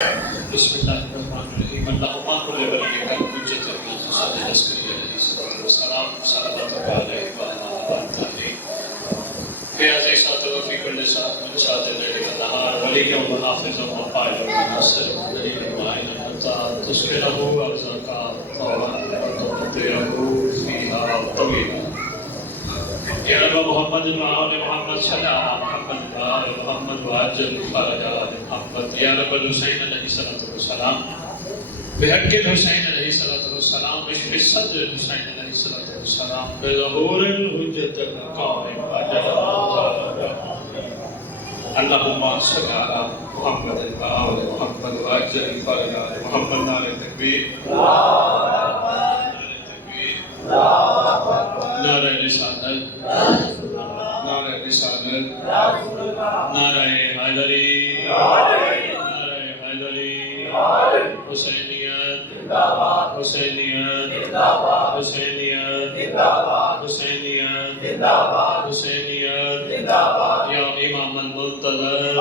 بسم اللہ الرحمن الرحیم اللہم کل ولیک الحجۃ المنصور علیہ السلام صلوات علیہ وآلہ فی هذه الساعة وفي كل ساعة من ساعات الليل والنهار وليا وحافظا وقائدا وناصرا دليلا وعينا حتى تصبحه أرزاقا طوعا وتقدره فيها طويلا يا رب محمد وآل محمد صل على محمد وآل محمد وعجل فرج آل محمد يا رب الحسين عليه الصلاة والسلام بحق الحسين عليه الصلاة والسلام بشفي صدر الحسين عليه الصلاة والسلام بظهور الحجة القائم أجل اللهم صل على محمد وآل محمد وعجل فرج آل محمد نار التكبير نعرہ رسالت نعرہ رسالت نعرہ حیدری نعرہ حیدری حسینیت حسینیت حسینیت حسینیت حسینیت یا امام المنتظر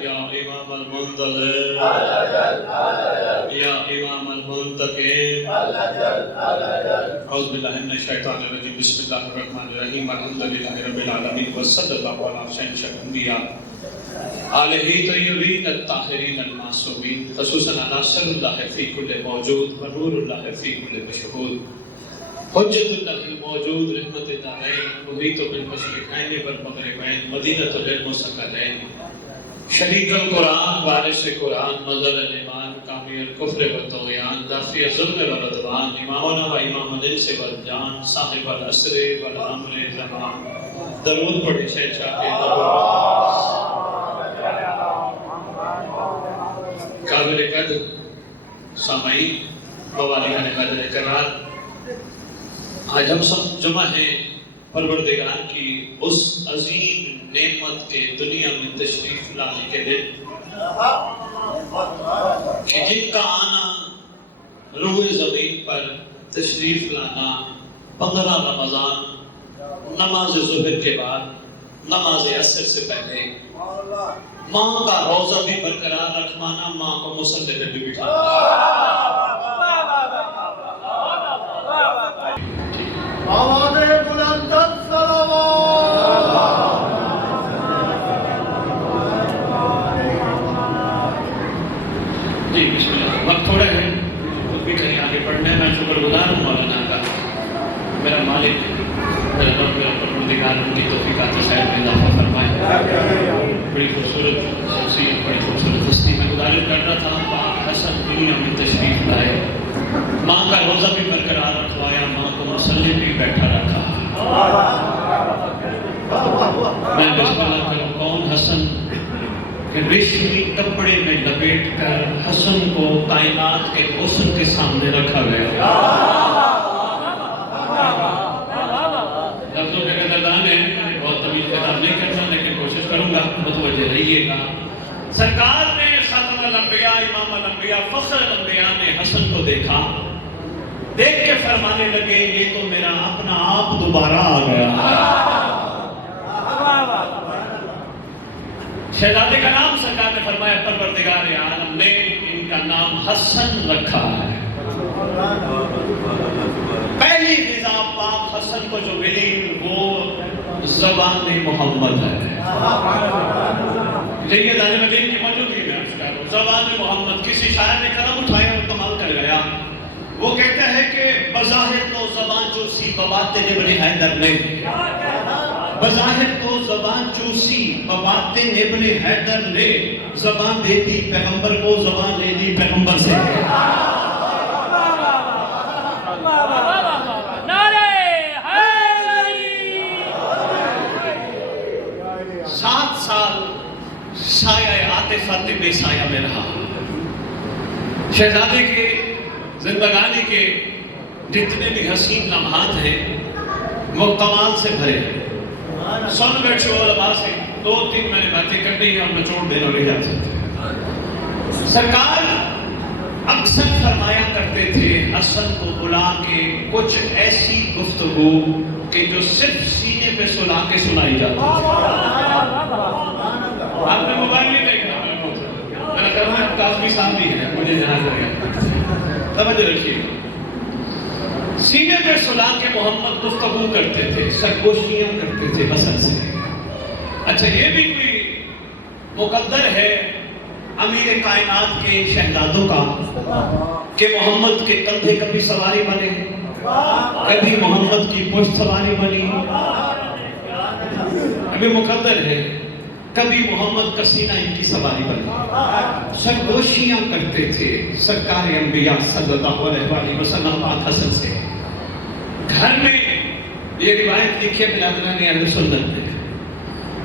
یا امام المنتظر یا امام المنتقم اعوذ باللہ من الشیطان الرجیم بسم اللہ الرحمن الرحیم الحمد للہ رب العالمین وصلی اللہ علی سیدنا الانبیاء آلہ طیبین الطاہرین المعصومین خصوصاً ناصر اللہ فی کل موجود و نور اللہ فی کل مشہود حجت اللہ الموجود رحمت الدارین محیط بالمشرقین والمغربین مدینۃ العلم والثقلین شریک القرآن وارث قرآن مظہر الایمان کامی الکفر والطغیان دافع الظلم والعدوان امامنا و امام الانس والجان صاحب العصر والامر زمان درود پڑھے سے چاہتے قابل قدر سامعین موالیان قدر اقرار آج ہم سب جمع ہیں پروردگار کی اس عظیم نعمت کے دنیا میں تشریف لانے کے دن کہ جن کا آنا روح زمین پر تشریف لانا 15 رمضان نماز ظہر کے بعد نماز عصر سے پہلے ماں کا روزہ بھی برقرار رکھوانا ماں کو مصلی پہ بھی بٹھانا آواز بلند الصلوات جی بسم اللہ وقت تھوڑا ہے خود بھی کہیں آگے پڑھنے میں شکر گزار ہوں مولانا کا میرا مالک میرا رب میرا پروردگار ان کی توفیقات خیر میں اضافہ فرمائے بڑی خوبصورت شخصیت بڑی خوبصورت ہستی میں گزارش کر رہا تھا پاک حسن دنیا میں تشریف لائے ماں کا روزہ بھی برقرار رکھوایا ماں کو مصلی بھی بیٹھا رکھا میں بسم اللہ کروں کون حسن کہ ریشمی کپڑے میں لپیٹ کر حسن کو کائنات کے حسن کے سامنے رکھا گیا لفظوں کے قدردان ہے میں بہت طویل کتاب نہیں کرتا لیکن کوشش کروں گا متوجہ رہیے گا سرکار نے خاتم الانبیاء امام الانبیاء فخر الانبیاء نے حسن کو دیکھا دیکھ کے فرمانے لگے یہ تو میرا اپنا آپ دوبارہ آ گیا شہزادے کا نام سرکار نے فرمایا پروردگار عالم نے ان کا نام حسن رکھا ہے پہلی غذا پاک حسن کو جو ملی وہ زبان محمد ہے لیکن ظالم دین کی موجودگی میں عرض کر رہا ہوں زبان محمد کسی شاعر نے قلم اٹھایا اور کمال کر گیا وہ کہتا ہے کہ بظاہر تو زبان چوسی بباطن ابن حیدر نے بظاہر تو زبان چوسی بباطن ابن حیدر نے زبان دے دی پیغمبر کو زبان لے لی پیغمبر سے نعرہ حیدری 7 سال سایہ عاطفت بے سایہ میں رہا شہزادے کے زندگانی کے جتنے بھی حسین لمحات ہیں وہ کمال سے بھرے ہیں سن بیٹھے علماء سے 2-3 میں نے باتیں کرنی ہیں اور میں چھوڑ دینا نہیں جا سکتے سرکار اکثر فرمایا کرتے تھے حسن کو بلا کے کچھ ایسی گفتگو کہ جو صرف سینے پہ سنا کے سنائی جاتی ہے آپ نے موبائل نہیں دیکھنا کافی صاحب بھی ہے مجھے جہاں سے توجہ رکھیے سینے پہ سلا کے محمد گفتگو کرتے تھے سرگوشیاں کرتے تھے حسن سے اچھا یہ بھی کوئی مقدر ہے امیر کائنات کے شہزادوں کا کہ محمد کے کندھے کبھی سواری بنے کبھی محمد کی پشت سواری بنی ابھی مقدر ہے کبھی محمد کا سینہ ان کی سواری بنی سرگوشیاں کرتے تھے سرکار انبیاء صلی اللہ علیہ وسلم حسن سے گھر میں یہ روایت لکھی ہے بلادنانی اہل سنت میں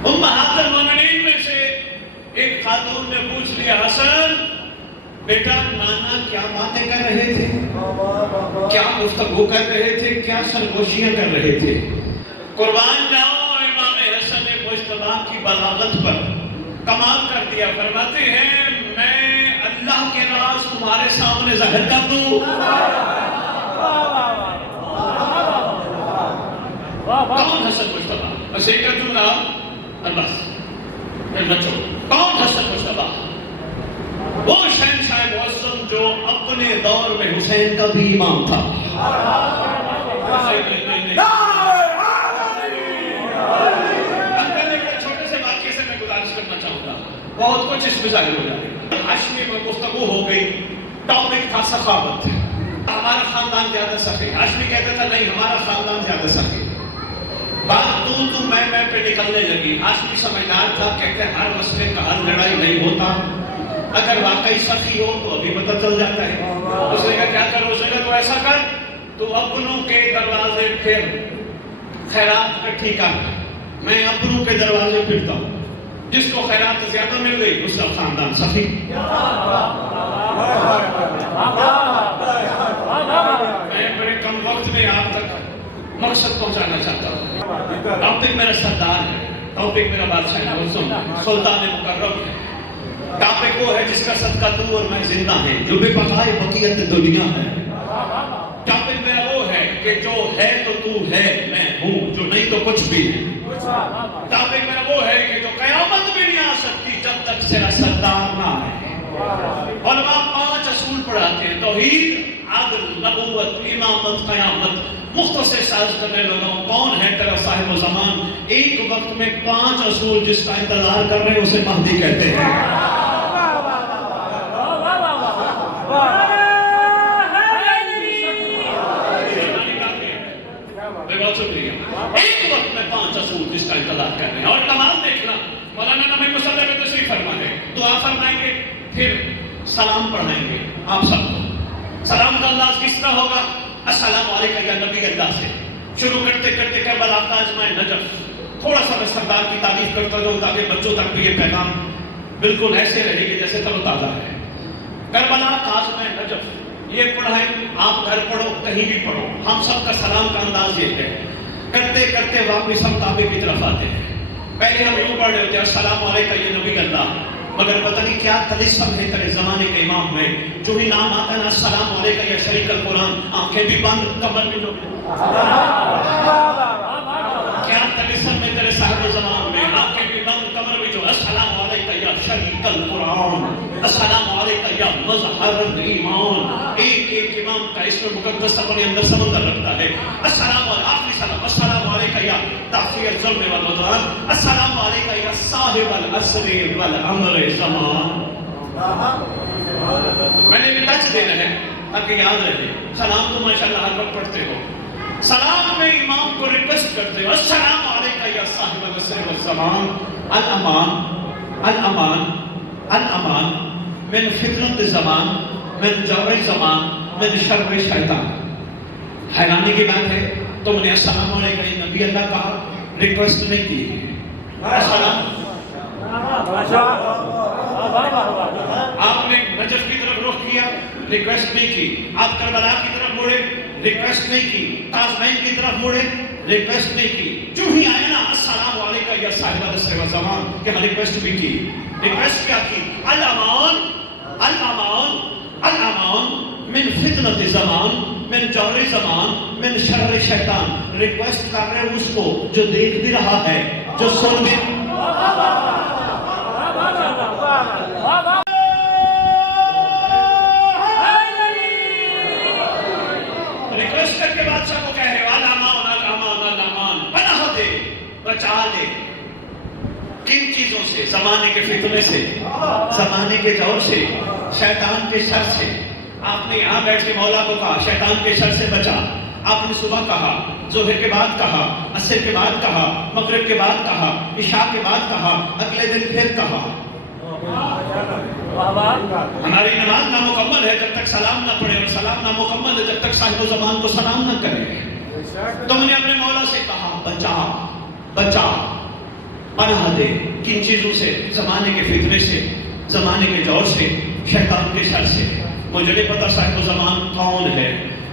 امہات المومنین میں سے ایک خاتون نے پوچھ لیا حسن بیٹا نانا کیا باتیں کر رہے تھے کیا گفتگو کر رہے تھے کیا سرگوشیاں کر رہے تھے قربان جاؤ امام حسن نے مجتبی کی بلاغت پر کمال کر دیا فرماتے ہیں میں اللہ کے راز تمہارے سامنے ظاہر کر دوں کون حسن مجتبی بس ایک کر دوں نا بس بچوں کون حسن مجتبی وہ شہنشاہ معظم جو اپنے دور میں حسین کا بھی امام تھا چھوٹے سے واقعے سے میں گزارش کرنا چاہوں گا بہت کچھ اس میں ظاہر ہو جائے ہاشمی میں گفتگو ہو گئی ٹاپک تھا سخاوت ہمارا خاندان زیادہ سخی ہاشمی کہتا تھا نہیں ہمارا خاندان زیادہ سخی بات تو میں پہ نکلنے لگی ہاشمی سمجھدار تھا کہتے ہیں ہر مسئلے کا حل لڑائی نہیں ہوتا اگر واقعی سخی ہو تو ابھی پتہ چل جاتا ہے اس نے کہا کیا کرو اس نے کہا تو ایسا کر تو اپنوں کے دروازے پھر خیرات اکٹھی کر میں اپنوں کے دروازے پھرتا ہوں جس کو خیرات زیادہ مل گئی اس کا خاندان سخی میں بڑے کم وقت میں آپ تک مقصد پہنچانا چاہتا ہوں ٹاپک میرا سردار ہے ٹاپک میرا بادشاہ معظم سلطان مکرم ہے ٹاپک وہ ہے جس کا صدقہ تو اور میں زندہ ہیں جو بے بقائے بقیت دنیا ہے ٹاپک میرا وہ ہے کہ جو ہے تو ہے میں ہوں جو نہیں تو کچھ بھی ہے ٹاپک میرا وہ ہے کہ جو قیامت بھی نہیں آ سکتی جب تک میرا سردار نہ آئے علماء 5 اصول پڑھاتے ہیں توحید عدل نبوت امامت قیامت مختصر ساز کرنے لگا ہوں کون ہے تیرا صاحب زمان ایک وقت میں 5 اصول جس کا انتظار کر رہے ہیں اسے مہدی کہتے ہیں بہت شکریہ ایک وقت میں 5 اصول جس کا انتظار کر رہے ہیں اور کمال دیکھنا مولانا نبی مصلی میں تشریف فرما ہے دعا فرمائیں گے پھر سلام پڑھائیں گے آپ سب کو سلام کا انداز کس طرح ہوگا السلام علیکم یا نبی اللہ سے شروع کرتے کرتے کربلا تاجمہ نجف تھوڑا سا میں سردار کی تعریف کرتا ہوں تاکہ بچوں تک بھی یہ پیغام بالکل ایسے رہے کہ جیسے تر و تازہ ہے کربلا تاجمہ نجف یہ پڑھائیں آپ گھر پڑھو کہیں بھی پڑھو ہم سب کا سلام کا انداز یہ ہے کرتے کرتے واپس ہم کعبے کی طرف آتے ہیں پہلے ہم یوں پڑھ رہے ہوتے ہیں السلام علیکم یا نبی اللہ مگر پتہ نہیں کیا طلسم ہے تیرے زمانے کے امام میں جو ہی نام آتا ہے نا السلام علیکم یا شریک القرآن آنکھیں بھی بند کمر بھی جو کیا طلسم ہے تیرے صاحب زمان میں آنکھیں بھی بند کمر بھی جو السلام علیکم یا شریک القرآن السلام علیکم یا مظہر الایمان ایک ایک امام کا اسم مقدس اپنے اندر سمندر رکھتا ہے السلام علیکم آخری سلام السلام علیکم یا تحفیر ظلم والعدوان السلام علیکم یا صاحب العصر والعمر زمان میں نے بھی ٹچ دینا ہے تاکہ یاد رہے سلام تو ماشاءاللہ ہر وقت پڑھتے ہو سلام میں امام کو ریکویسٹ کرتے ہو السلام علیکم یا صاحب العصر والزمان الامان الامان الامان من فتنة الزمان من جور الزمان من شر شیطان حیرانی کی بات ہے تم نے السلام علیکم نبی اللہ کہا ریکویسٹ نہیں کی السلام آپ نے نجف کی طرف رخ کیا ریکویسٹ نہیں کی آپ کربلا کی طرف مڑے ریکویسٹ نہیں کی تاجمین کی طرف مڑے ریکویسٹ نہیں کی جو ہی آئے نا السلام علیکم یا صاحب العصر والزمان کہ ہم ریکویسٹ بھی کی ریکویسٹ کیا کی الامان الامان الامان من فتنة الزمان من جور زمان من شر شیطان ریکویسٹ کر رہے ہیں اس کو جو دیکھ بھی رہا ہے جو سن بھی زمانے کے فتنے سے، زمانے کے دور سے، شیطان کے شر سے. آپ نے یہاں بیٹھ کے مولا کو کہا شیطان کے شر سے بچا. آپ نے صبح کہا، ظہر کے بعد کہا، عصر کے بعد کہا، مغرب کے بعد کہا، عشاء کے بعد کہا، اگلے دن پھر کہا. ہماری نماز نامکمل ہے جب تک سلام نہ پڑھے، اور سلام نامکمل ہے جب تک صاحب و زمان کو سلام نہ کرے. تم نے اپنے مولا سے کہا بچا بچا، پناہ دے. کن چیزوں سے؟ زمانے کے فتنے سے، زمانے کے دور سے، شیطان کے شر سے. مجھے نہیں پتا صاحب و زمان کون ہے.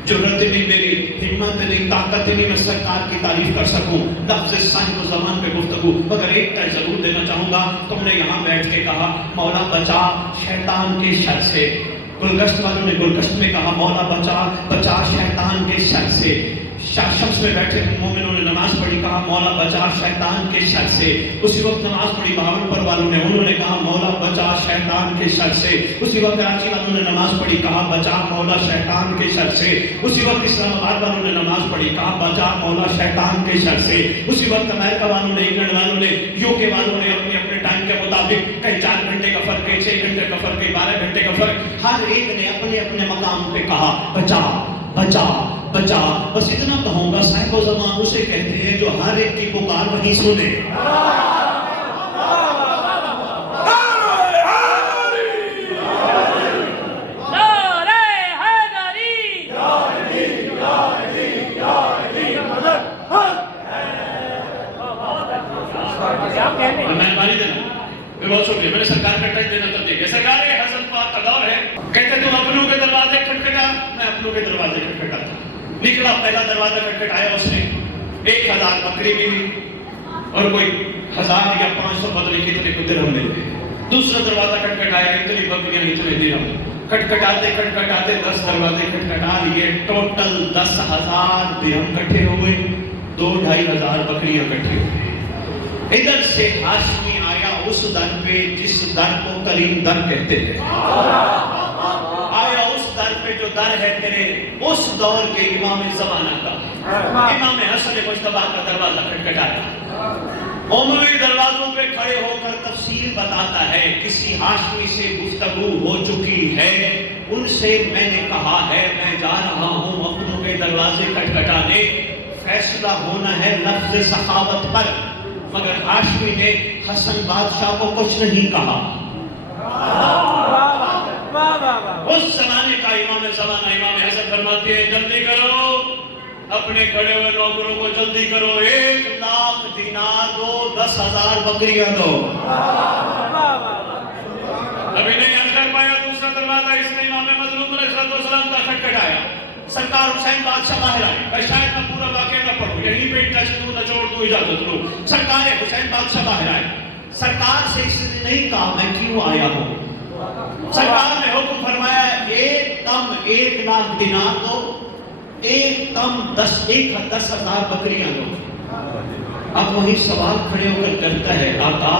جرت نہیں میری، ہمت نہیں، طاقت نہیں میں سرکار کی تعریف کر سکوں لفظ صاحب و زمان پہ گفتگو. مگر ایک طرح ضرور دینا چاہوں گا. تم نے یہاں بیٹھ کے کہا مولا بچا شیطان کے شر سے. گلگشت والوں نے گلگشت میں کہا مولا بچا بچا شیطان کے شر سے. شمس میں بیٹھے مومنوں نے نماز پڑھی، کہا مولا بچا شیطان کے شر سے. اسی وقت نماز پڑھی بہاولپور والوں نے، انہوں نے کہا مولا بچا شیطان کے شر سے. اسی وقت کراچی والوں نے نماز پڑھی، کہا بچا مولا شیطان کے شر سے. اسی وقت اسلام آباد والوں نے نماز پڑھی، کہا بچا مولا شیطان کے شر سے. اسی وقت امریکہ والوں نے، انگلینڈ والوں نے، یو کے والوں نے اپنے اپنے ٹائم کے مطابق کئی 4 گھنٹے کا فرق ہے، 6 گھنٹے کا فرق ہے، 12 گھنٹے کا فرق، ہر ایک نے اپنے اپنے مقام پہ کہا بچا بچا بچا. بس اتنا کہوں گا صاحب و زمان اسے کہتے ہیں جو ہر ایک کی پکار وہیں سنے. مہربانی دینا، میں بہت شکریہ. میں نے سرکار کا ٹچ دینا تب دیکھا. سرکار حضرت پاک کا دور ہے، کہتے تم اپنوں کے دروازے کھٹکھٹا. میں اپنوں کے دروازے کھٹکھٹاتا. نکلا پہلا دروازہ کھٹکھٹایا اس نے، 1000 بکری بھی اور کوئی 1000 یا 500 بدلے کتنے کو درہم ملے. دوسرا دروازہ کھٹکھٹایا، اتنی بکریاں اتنے درہم. کھٹکھٹاتے کھٹکھٹاتے 10 دروازے کھٹکھٹا لیے. ٹوٹل 10,000 درہم کٹھے ہوئے، 2-2,500 بکریاں کٹھی ہوئی. ادھر سے ہاشمی آیا اس در پہ جس در کو کریم در کہتے ہیں. آیا اس در پہ جو در ہے تیرے اس دور کے امام زمانہ کا، امام حسن مجتبی کا دروازہ کھٹکھٹایا. عمومی دروازوں پہ کھڑے ہو کر تفصیل بتاتا ہے کسی ہاشمی سے گفتگو ہو چکی ہے، ان سے میں نے کہا ہے میں جا رہا ہوں اپنوں کے دروازے کھٹکھٹانے، فیصلہ ہونا ہے لفظ سخاوت پر. مگر ہاشمی نے حسن بادشاہ کو کچھ نہیں کہا. اس زمانے کا امام زمانہ امام حسن فرماتے ہیں جلدی کرو، اپنے کھڑے ہوئے نوکروں کو جلدی کرو، 1,00,000 دینار دو، 10,000 بکریاں دو. ابھی نہیں حل کر پایا دوسرا دروازہ، اس نے امام مظلوم علیہ السلام کا کھٹکھٹایا. سرکار حسین بادشاہ باہر آئے. میں شاید میں پورا واقعہ نہ پڑھوں، یہیں پہ ٹچ دوں نچوڑ دوں اجازت لوں. سرکار حسین بادشاہ باہر آئے. سرکار سے اس نے نہیں کہا میں کیوں آیا ہوں. سرکار نے حکم فرمایا ایک کم 1,00,000 دینار دو، ایک کم 10,000 بکریاں دو. اب وہیں سوال کھڑے ہو کر کرتا ہے آقا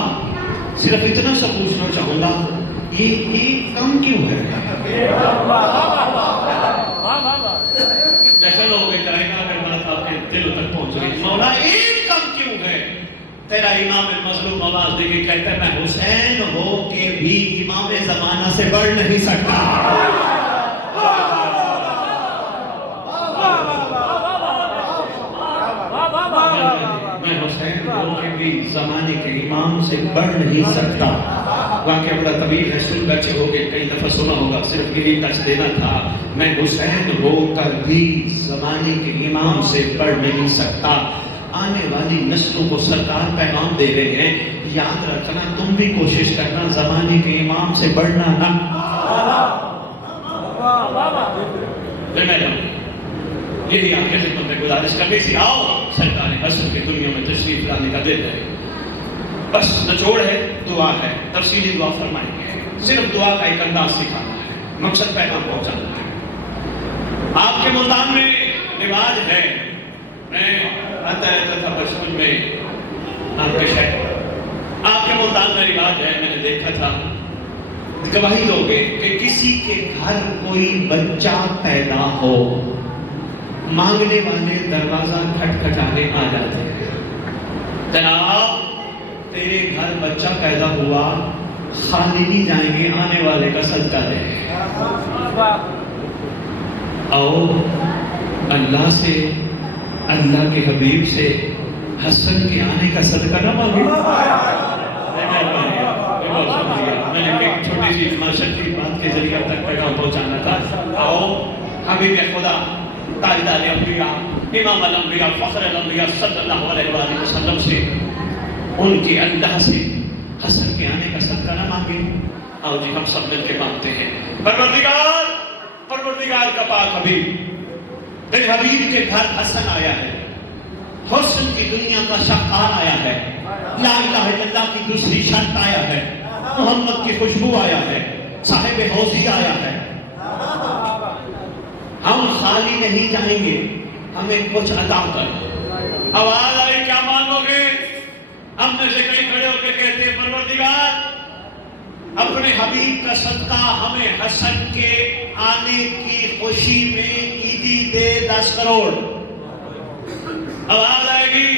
صرف اتنا سا پوچھنا چاہوں گا یہ ایک کم کیوں ہے؟ جیسے لوگ جائے گا اگر بات آپ کے دل تک پہنچ رہی مولا ایک کم کیوں ہے؟ تیرا امام مظلوم آواز دے کے کہتا ہے میں حسین ہو کے بھی امام زمانہ سے بڑھ نہیں سکتا. میں حسین ہو کے بھی زمانے کے امام سے بڑھ نہیں سکتا. واقعہ بڑا طویل ہے، سن بیٹھے ہو گے کئی دفعہ سنا ہوگا، صرف یہی ٹچ دینا تھا. میں حسین ہو کر بھی زمانے کے امام سے بڑھ نہیں سکتا. آنے والی نسلوں کو سرکار پیغام دے رہے ہیں یاد رکھنا تم بھی کوشش کرنا زمانے کے امام سے بڑھنا نہ. یہی آپ کے خدمت میں گزارش کرنی سی. آؤ سرکار حسن کی دنیا میں تشریف لانے کا دن ہے. بس نچوڑ ہے، دعا ہے، تفصیلی دعا فرمائیں گے. صرف دعا کا ایک انداز سکھانا ہے، مقصد پیغام پہنچانا ہے. آپ کے ملتان میں رواج ہے، میں آتا رہتا تھا بچپن میں آپ کے شہر، آپ کے ملتان میں رواج ہے، میں نے دیکھا تھا. گواہی دو گے کہ کسی کے گھر کوئی بچہ پیدا ہو، مانگنے والے دروازہ کھٹکھٹانے آ جاتے ہیں. جناب تیرے گھر بچہ پیدا ہوا، خالی نہیں جائیں گے، آنے والے کا صدقہ دیں۔ آؤ اللہ سے، اللہ کے حبیب سے حسن کے آنے کا صدقہ نہ مانگے۔ میں نے ایک چھوٹی سی معاشرتی بات کے ذریعے تک پیغام پہنچانا تھا۔ آؤ حبیب خدا، تاجدار انبیاء، امام الانبیاء، فخر الانبیاء صلی اللہ علیہ وآلہ وسلم سے، ان کے اللہ سے حسن کے آنے کا صدقہ نہ مانگے۔ آؤ جی ہم سب مل کے مانگتے ہیں، پروردگار کا پاک حبیب، تیرے حبیب کے گھر حسن آیا ہے، حسن کی دنیا کا شاہکار آیا ہے، لا الہ الا اللہ کی دوسری شرط آیا ہے، محمد کی خوشبو آیا ہے، صاحب حوضی آیا ہے۔ ہم خالی نہیں جائیں گے، ہمیں کچھ عطا کر۔ آواز آئی کیا مانگو گے؟ ہم میں سے کئی کھڑے ہو کے کہتے ہیں پروردگار اپنے حبیب کا صدقہ ہمیں حسن کے آنے کی خوشی میں عیدی دے 10 کروڑ۔ آواز آئے گی،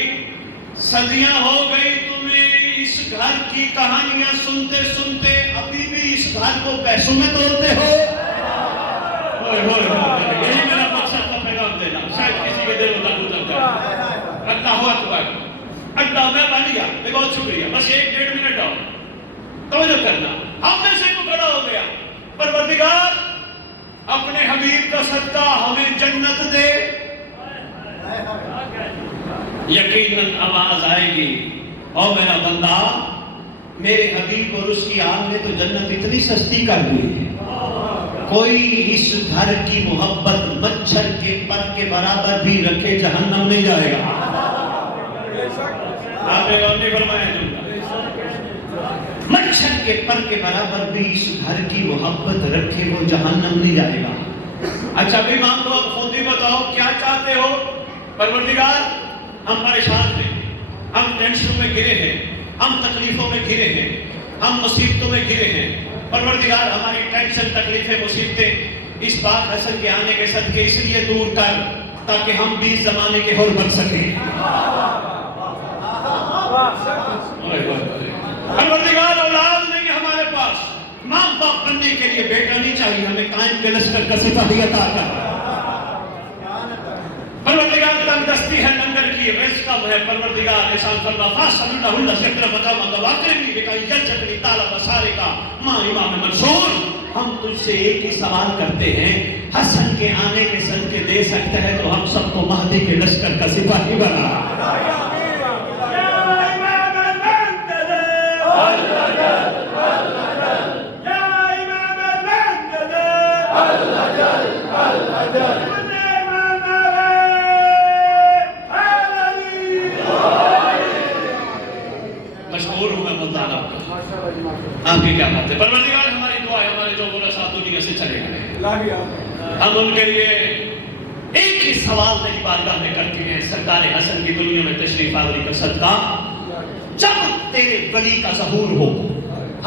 صدیاں ہو گئی تمہیں اس گھر کی کہانیاں سنتے سنتے، ابھی بھی اس گھر کو پیسوں میں توڑتے ہو۔ یہی میرا مقصد کا پیغام دینا، شاید کسی کے دل میں اترتا ہے۔ اللہ اکبر، اللہ میں بن گیا، بہت شکریہ، بس 1-1.5 منٹ آؤ، توجہ کرنا۔ ہم میں سے کو کھڑا ہو گیا، پروردگار اپنے حبیب کا صدقہ ہمیں جنت دے۔ یقیناً آواز آئے گی، اور میرا بندہ میرے حبیب اور اس کی آل نے تو جنت اتنی سستی کر دی ہے، کوئی اس گھر کی محبت مچھر کے پر کے برابر بھی رکھے جہنم نہیں جائے گا۔ آپ نے غور نہیں فرمایا جملہ؟ مچھر کے پر کے برابر بھی اس گھر کی محبت رکھے وہ جہنم نہیں جائے گا۔ اچھا بھی مانگو، اب خود ہی بتاؤ کیا چاہتے ہو؟ پروردگار ہم پریشان ہیں، ہم ٹینشنوں میں گرے ہیں، ہم تکلیفوں میں گرے ہیں، ہم مصیبتوں میں گرے ہیں۔ پروردگار ہماری ٹینشن، تکلیفیں، مصیبتیں اس پاک حسن کے آنے کے صدقے اس لیے دور کر تاکہ ہم 20 زمانے کے حر بن سکیں۔ پروردگار اولاد نہیں ہمارے پاس، ماں باپ بننے کے لیے بیٹا نہیں چاہیے، ہمیں قائم کے لشکر کا سپاہی عطا کر۔ پروردگار تنگ دستی ہے، لنگر کی رزق کم ہے، پروردگار احسان فرما، فاصل اللہ اللہ شکر مقام واقعی بکائی جلچکری طالب سارے کا ماں امام منصور۔ ہم تجھ سے ایک ہی سوال کرتے ہیں، حسن کے آنے کے صدقے دے سکتا ہے تو ہم سب کو مہدی کے لشکر کا سپاہی بنا۔ مشہور ہوں میں مطالعہ کا، آپ کی کیا بات ہے؟ پروردگار ہماری دعا ہے ہمارے جو برا صاحب دنیا سے چلے گئے، ہم ان کے لیے ایک ہی سوال نہیں بارگاہ میں کرتے ہیں، سرکار حسن کی دنیا میں تشریف آوری کا صدقہ، جب تیرے ولی کا ظہور ہو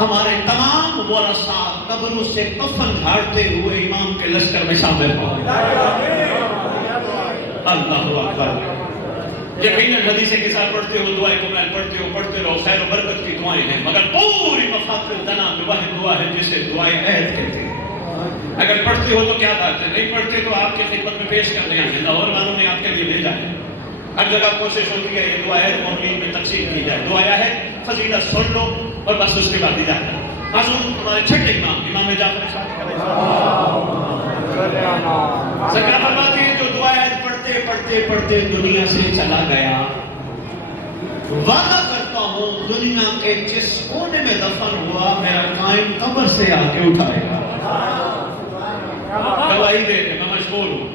ہمارے تمام ورثاء قبروں سے کفن گھاڑتے ہوئے امام کے لشکر میں شامل ہو۔ اللہ اکبر۔ یقیناً حدیث کے ساتھ پڑھتے ہو، دعائیں کمال پڑھتے رہو، خیر و برکت کی دعائیں ہیں، مگر پوری مفاخر دنا میں واحد دعا ہے جسے دعائیں عہد کہتے ہیں۔ اگر پڑھتے ہو تو کیا بات ہے، نہیں پڑھتے تو آپ کی خدمت میں پیش کرنے آئے، لاہور والوں نے آپ کے لیے بھیجا ہے۔ ہر جگہ کوشش ہوتی ہے یہ دعا عہد مومنین میں تقسیم کی جائے، دعا عہد فضیلت سن لو اور بس اس کے بعد اجازت۔ معصوم ہمارے چھٹے امام جعفر صادق علیہ السلام ذکر فرماتے ہیں جو دعا عہد پڑھتے دنیا سے چلا گیا، وعدہ کرتا ہوں دنیا کے جس کونے میں دفن ہوا میرا قائم قبر سے آ کے اٹھائے گا۔ گواہی دے کے میں مشغول ہوں،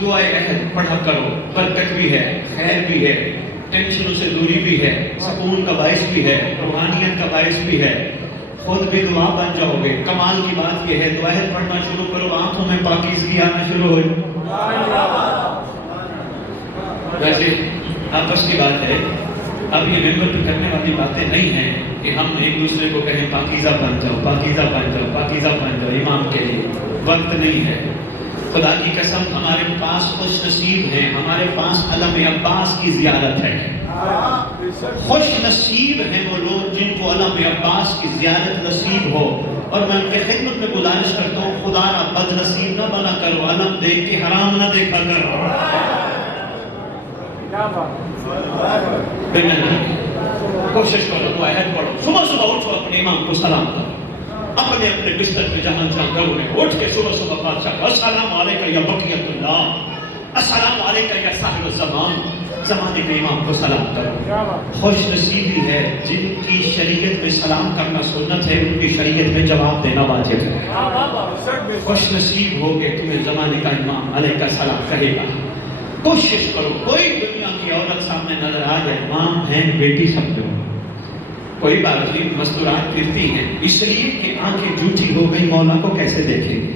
دعائے عہد پڑھا کرو، برکت بھی ہے، خیر بھی ہے، ٹینشنوں سے دوری بھی ہے، سکون کا باعث بھی ہے، روحانیت کا باعث بھی ہے، خود بھی دعا بن جاؤ گے۔ کمال کی بات یہ ہے دعا عہد پڑھنا شروع کرو، آنکھوں میں پاکیزگی آنا شروع ہوئے۔ ویسے آپس کی بات ہے، اب یہ ممبر پہ کرنے والی باتیں نہیں ہیں کہ ہم ایک دوسرے کو کہیں پاکیزہ بن جاؤ، پاکیزہ بن جاؤ، پاکیزہ بن جاؤ امام کے لیے، وقت نہیں ہے۔ خدا کی قسم ہمارے پاس خوش نصیب ہیں، ہمارے پاس علم عباس کی زیارت ہے۔ خوش نصیب ہیں وہ لوگ جن کو علم عباس کی زیارت نصیب ہو. اور میں ان کے خدمت میں گزارش کرتا ہوں خدا نہ بد نصیب نہ بنا کرو، علم دیکھ کے حرام نہ دیکھا کرو. کوشش کرو تو عہد پڑھو، صبح صبح اٹھو اپنے امام کو سلام کرو، اپنے اپنے بستر پہ جہاں جہاں گھروں میں اٹھ کے صبح صبح بادشاہ کو السلام علیکم یا بقیت اللہ، السلام علیکم یا صاحب الزمان، زمانے کے امام کو سلام کرو. خوش نصیبی ہے جن کی شریعت میں سلام کرنا سنت ہے، ان کی شریعت میں جواب دینا واجب ہے. خوش نصیب ہو کہ تمہیں زمانے کا امام علیہ کا سلام کہے گا. کوشش کرو کوئی دنیا کی عورت سامنے نظر آ جائے، ماں بہن بیٹی سمجھو، کوئی بات نہیں، مستورات پھرتی ہیں اس لیے کہ آنکھیں جھوٹی ہو گئی، مولا کو کیسے دیکھیں گے.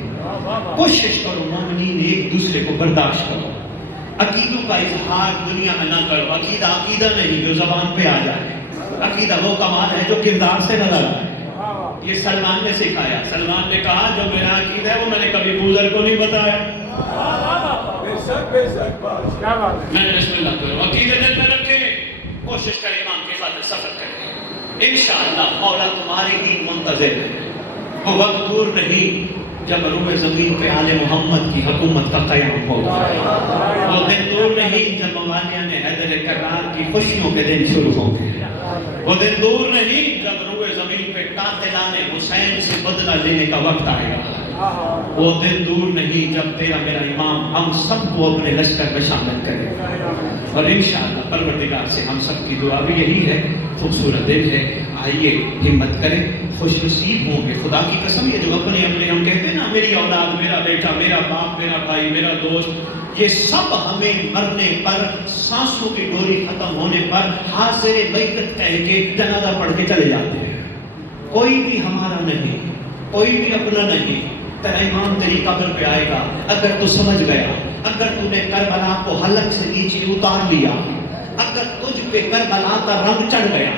کوشش کرو مومنین ایک دوسرے کو برداشت کرو. عقیدوں کا اظہار دنیا میں نہ کرو. عقیدہ عقیدہ نہیں جو زبان پہ آ جائے، عقیدہ وہ کمال ہے جو کردار سے نظر آئے. یہ سلمان نے سکھایا. سلمان نے کہا جو میرا عقیدہ ہے وہ میں نے کبھی بوزر کو نہیں بتایا. میں بسم اللہ کروں، عقیدے دل میں رکھے، کوشش کریں امام کے خاطر سفر کریں. انشاءاللہ مولا تمہاری ہی منتظر ہے. وہ وقت دور نہیں جب روئے زمین پہ آل محمد کی حکومت کا قیام ہوگا. وہ دن دور نہیں جب مولانا نے حیدر کرار کی خوشیوں کے دن شروع ہوں گے. وہ دن دور نہیں جب روئے زمین پہ قاتلان حسین سے بدلہ لینے کا وقت آئے گا. وہ دن دور نہیں جب تیرا میرا امام ہم سب کو اپنے لشکر میں شامل کرے. اور انشاءاللہ پروردگار سے ہم سب کی دعا بھی یہی ہے. خوبصورت دن ہے، آئیے ہمت کریں، خوش نصیب ہوں گے. خدا کی قسم یہ جو اپنے اپنے ہم کہتے ہیں نا میری اولاد، میرا بیٹا، میرا باپ، میرا بھائی، میرا دوست، یہ سب ہمیں مرنے پر، سانسوں کی ڈوری ختم ہونے پر حاضر بیعت کہہ کے جنازہ پڑھ کے چلے جاتے ہیں. کوئی بھی ہمارا نہیں، کوئی بھی اپنا نہیں. تیرا امام تیری قبر پہ آئے گا. اگر تو سمجھ گیا، اگر تو نے کربلا کو حلق سے نیچے اتار لیا، اگر تجھ پہ کربلا کا رنگ چڑھ گیا،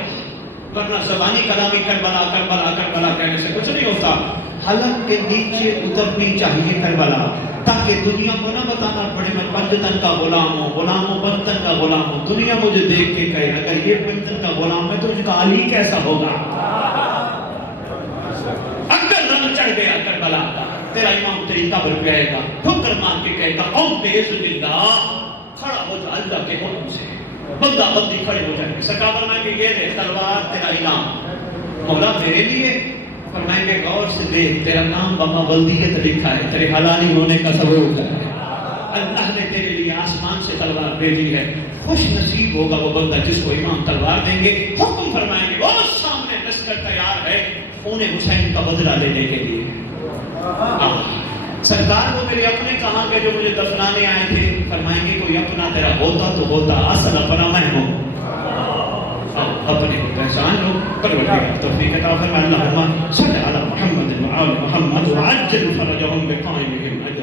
ورنہ زبانی کلامی کربلا کربلا کربلا کہنے سے کچھ نہیں ہوتا. حلق کے نیچے اترنی چاہیے کربلا، تاکہ دنیا کو نہ بتانا پڑے میں پنجتن کا غلام ہوں، غلام و پنجتن کا غلام ہوں. دنیا مجھے دیکھ کے کہے اگر یہ پنجتن کا غلام ہے تو اس کا علی کیسا ہوگا. اگر رنگ چڑھ گیا کربلا کا، تیرا امام تیری قبر پہ آئے گا، ٹھوکر مار کے کہے گا قوم بِإِذْنِ اللَّهِ، کھڑا ہو جا اللہ کے حکم سے. بندہ بندی کھڑے ہو جائیں گے. سرکار فرمائیں گے یہ رہے تلوار تیرا انعام مولا میرے لیے. فرمائیں گے غور سے دیکھ تیرا نام بما بلدیت لکھا ہے، تیرے حلالی ہونے کا ثبوت ہے. اللہ نے تیرے لیے آسمان سے تلوار بھیجی ہے. خوش نصیب ہوگا وہ بندہ جس کو امام تلوار دیں گے. حکم فرمائیں گے وہ سامنے لشکر تیار ہے خون حسین کا بدلہ لینے کے لیے. سرکار وہ میرے اپنے کہاں کے جو مجھے دفنانے آئے تھے. فرمائیں گے کوئی اپنا تیرا ہوتا تو ہوتا، اصل اپنا میں ہوں. اپنے کو پہچان لو. پروردگار توفیق عطا فرمائے. اللہم صل علی محمد و آل محمد وعجل فرجهم بقائمهم.